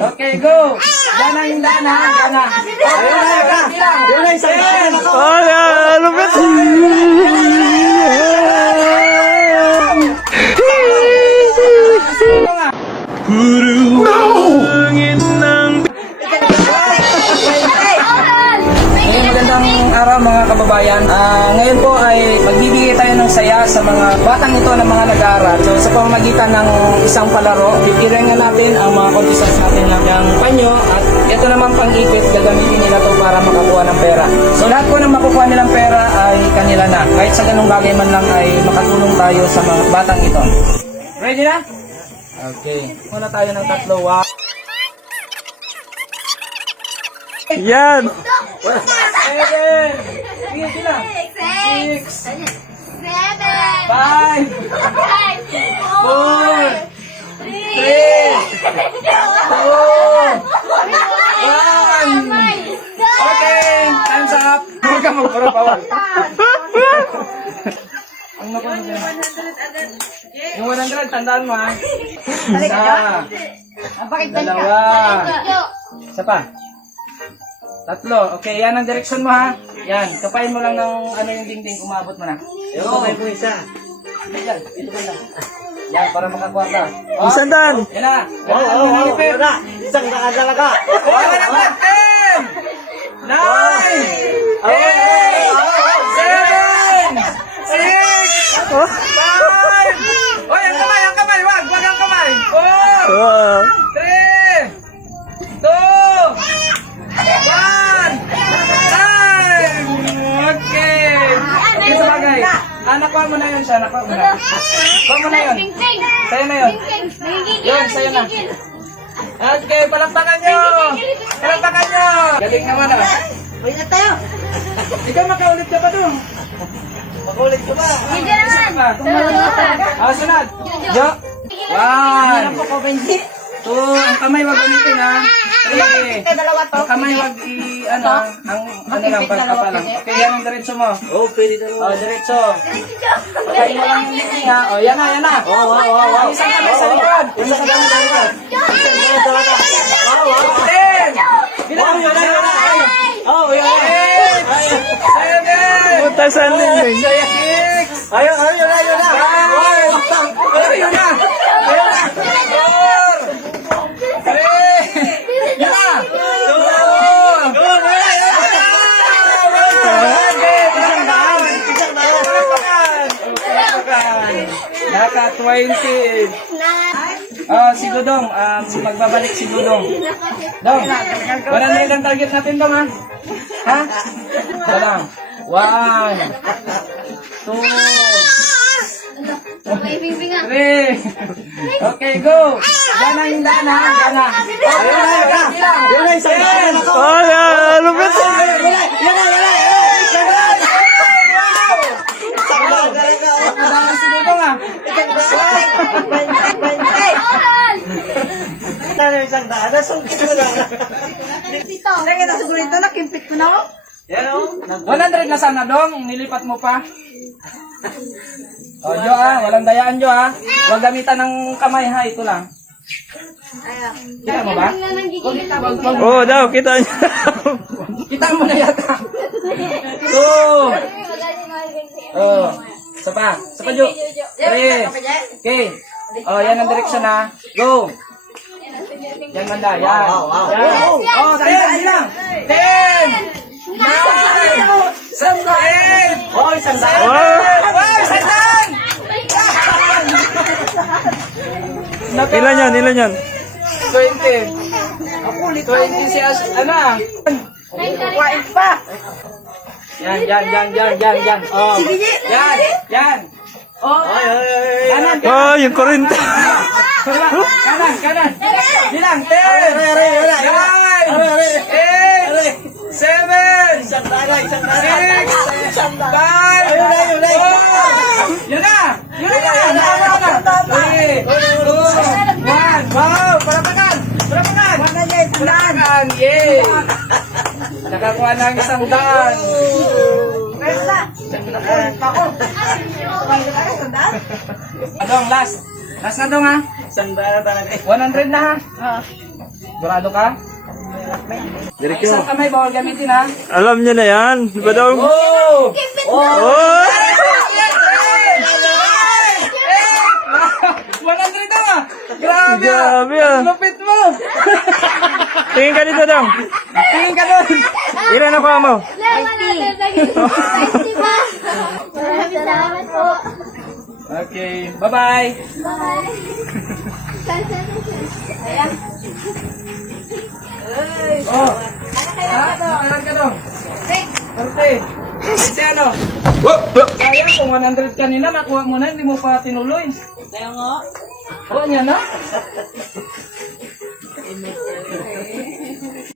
Okay, go! Yan ang daan ha, yan na. Yan na, isang daan ako. Lupit! Magandang araw mga kababayan. Ngayon po ay magbibigay tayo ng saya sa mga batang ito ng mga nag-aaral. So sa pamamagitan ng isang palaro, pipiringan natin ang mga contestants natin ng panyo at ito naman pang-ipit, gagamitin nila to para makakuha ng pera. So lahat po ng makukuha nilang pera ay kanila na. Kahit sa ganung bagay man lang ay makatulong tayo sa mga batang ito. Ready na? Okay. Muna tayo ng tatlo. Wow. Yan! 7. Sige, sila. 6. 5. 4. 3. 2. 1. Okay, time's up. Huwag ka magpapawal. Ang nakuha mo dyan. Yung 100, tandaan mo ha. Isa. Dalawa. Isa pa. Tatlo. Okay, yan ang direksyon mo ha. Yan. Kapain mo lang ng ano yung dingding. Umabot mo na. Kapay mo isa. Yan. Ito ba lang. Yan, para makakuha ka. Isang daan! Yan na. Wow. Isang daan talaga. 10, 9, 8, 7, 6, 5. Oy, ang kamay, ang kamay. Wag ang kamay. 4, 3, 2, 1. Time! Okay. Ito bagay. Nakuha mo na yun siya. Nakuha mo na. Nakuha mo na yun. Sa'yo na yun. Yun, sa'yo na. Okay, palakpakan nyo. Palakpakan nyo. Galing naman ah. Uy na tayo. Ikaw makaulit ka pa doon. Makulit ka ba? Hindi naman. Sunod. Jo. 1. 2. Ang kamay wag ulitin ha. 3. Ang kamay wag ano lang, pagkapa lang. Okay, yan ang diretso mo. Oh, pwede dalawa. Diretso. Pagkain mo lang yung meeting ha. Yan na, yan na. Ang isang kamay sa likod. Isang kamay sa likod. 10. Bilang mo na. Oh, yan. 8. 7. Butasan din. 6. Ayun na. Ayun na. 20. Si Dudong, magbabalik si Dudong. Dong, 100 ang target natin Dong ha? Ha? Ito lang. 1, 2, 3. Okay, go! Yan ang daan ha, yan na. Yan na, isang daan ako. Lupit! Si Dudong ha. Isang daan. Nasungkit ko lang. Lagi na siguro ito, nakimpit ko na ako. Yan o. 100 na sana Dong, nilipat mo pa. O, Jo ha, walang dayaan Jo ha. Huwag gamitan ng kamay ha, ito lang. Kita mo ba? Oh, daw, kita niya. Kita mo na yata. 2. Isa pa Jo. 3. Okay. Yan ang direksyon ha. Go. Yan banda, yan. Yan. 10 lang. 10. 9. 8. Oh, isang daan. Isang daan! Ilan yan? 20. 20 si Kuwain pa. Yan. Oh. Yan. Kanan. Oh, yung kurinta. Kanan. Bilang 10. 9. 8. 7. 6. 5. 4. Yun na. 3. 2. 1. Wow, palapakan. Yay. Nakakuha ng isang daan. Dong, last. Last na Dong ha. Isang daan talaga. 100 na ha. Sigurado ka? Diretso. Isang kamay, bawal gamitin ha. Alam niya na yan. Di ba daw? Oh! Oh! 100 na! Grabe ah! Grabe ah. Lupit mo! Tingin ka dito daw. Tingin ka doon! Ilan ako mo? Maraming salamat po. Okay, bye-bye! Bye. Ayan. Oh! Ayan ka doon! Arte! Kasi ano? Sayang kung 100 kanina, nakuha mo na, hindi mo pa tinuloy. Kaya nga. Kuha niya na?